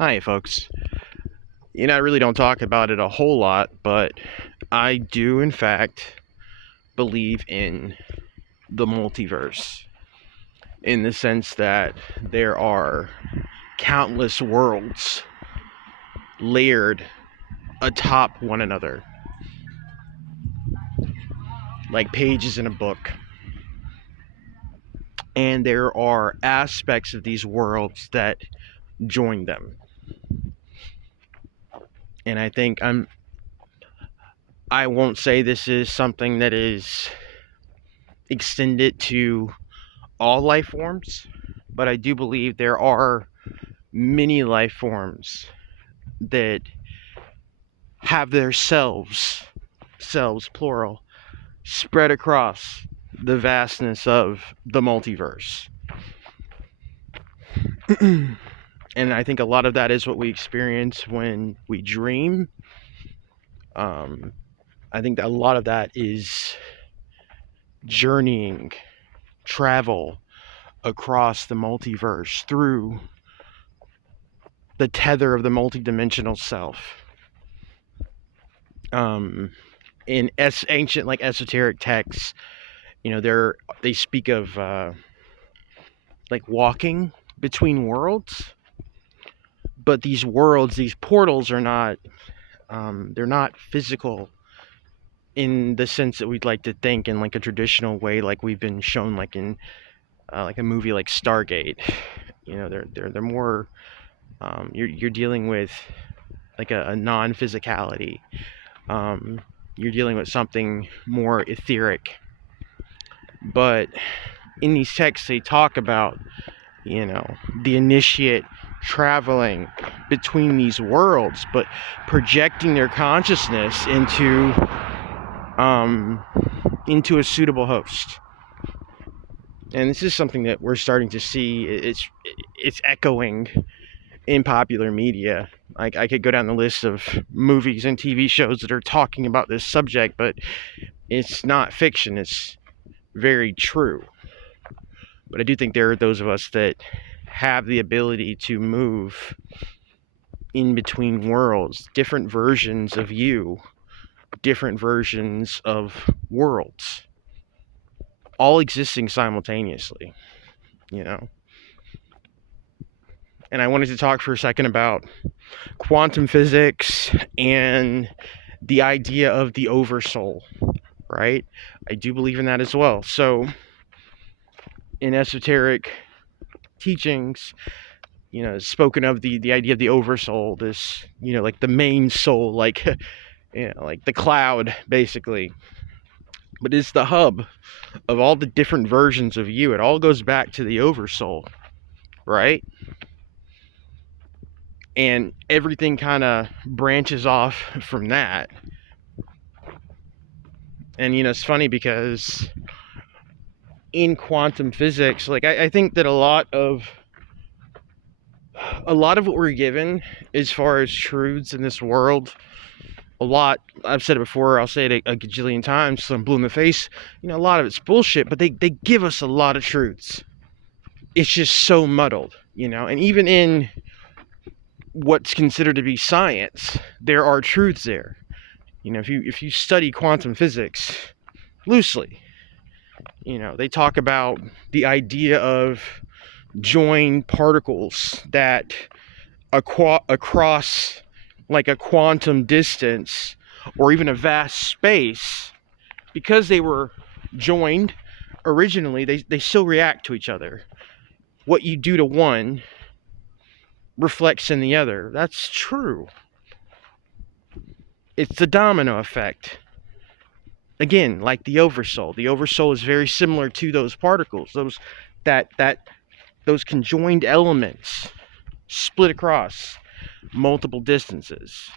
Hi, folks. I really don't talk about it a whole lot, but I do, in fact, believe in the multiverse in the sense that there are countless worlds layered atop one another, like pages in a book. And there are aspects of these worlds that join them. And I won't say this is something that is extended to all life forms, but I do believe there are many life forms that have their selves plural, spread across the vastness of the multiverse. And I think a lot of that is what we experience when we dream. Um, I think that a lot of that is journeying, travel across the multiverse through the tether of the multidimensional self. In ancient, like esoteric texts, they speak of like walking between worlds, but these worlds, these portals, are not they're not physical in the sense that we'd like to think in like a traditional way, like we've been shown, like in like a movie like Stargate. They're more you're dealing with like a non-physicality. You're dealing with something more etheric. But in these texts, they talk about, the initiate traveling between these worlds, but projecting their consciousness into a suitable host. And this is something that we're starting to see. It's echoing in popular media. I could go down the list of movies and TV shows that are talking about this subject, but it's not fiction. It's very true. But I do think there are those of us that have the ability to move in between worlds, different versions of you, different versions of worlds, all existing simultaneously, you know? And I wanted to talk for a second about quantum physics and the idea of the oversoul, right? I do believe in that as well. So, in esoteric teachings, spoken of the idea of the oversoul, this, like the main soul, like, like the cloud, basically. But it's the hub of all the different versions of you. It all goes back to the oversoul, right? And everything kind of branches off from that. And, it's funny because in quantum physics, like, I think that a lot of what we're given as far as truths in this world, I've said it before, I'll say it a gajillion times so I'm blue in the face, a lot of it's bullshit, but they give us a lot of truths. It's just so muddled, and even in what's considered to be science, there are truths there. If you study quantum physics loosely, they talk about the idea of joined particles that across like a quantum distance or even a vast space, because they were joined originally, they still react to each other. What you do to one reflects in the other. That's true. It's the domino effect. Again, like the oversoul. The oversoul is very similar to those particles. Those conjoined elements split across multiple distances.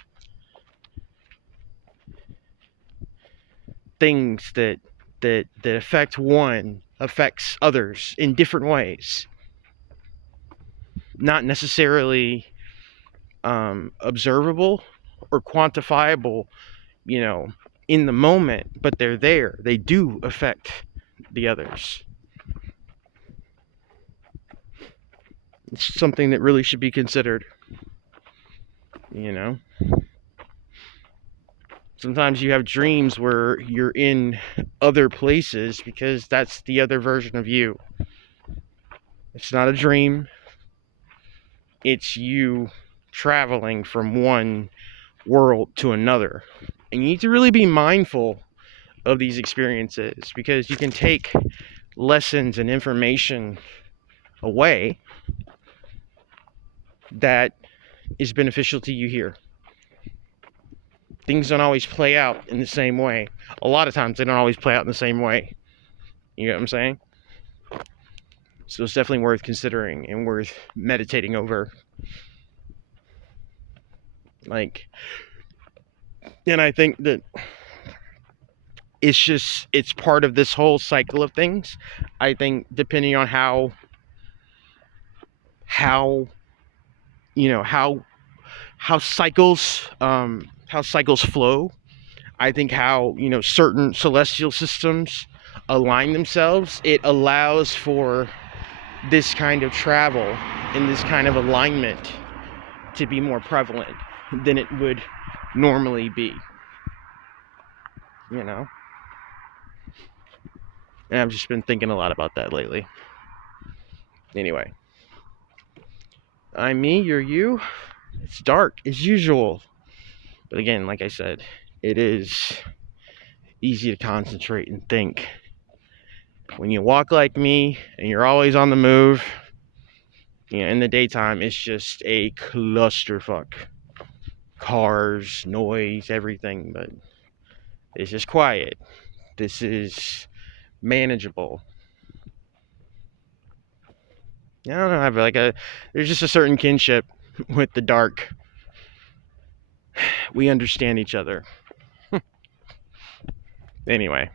Things that affect one affects others in different ways. Not necessarily observable or quantifiable, in the moment, but they're there. They do affect the others. It's something that really should be considered. You know, sometimes you have dreams where you're in other places because that's the other version of you. It's not a dream, it's you traveling from one world to another. And you need to really be mindful of these experiences because you can take lessons and information away that is beneficial to you here. Things don't always play out in the same way. A lot of times they don't always play out in the same way. You know what I'm saying? So it's definitely worth considering and worth meditating over. Like, and I think that it's part of this whole cycle of things. I think depending on how you know how cycles flow, I think how certain celestial systems align themselves, it allows for this kind of travel and this kind of alignment to be more prevalent than it would normally be. You know, and I've just been thinking a lot about that lately. Anyway, I'm me, you're you. It's dark as usual, but again, like I said, it is easy to concentrate and think. When you walk like me and you're always on the move, in the daytime, it's just a clusterfuck. Cars, noise, everything, but it's just quiet. This is manageable. I don't know, I have there's just a certain kinship with the dark. We understand each other. Anyway,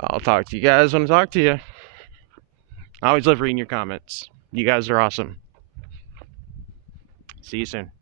I'll talk to you guys when I talk to you. I always love reading your comments. You guys are awesome. See you soon.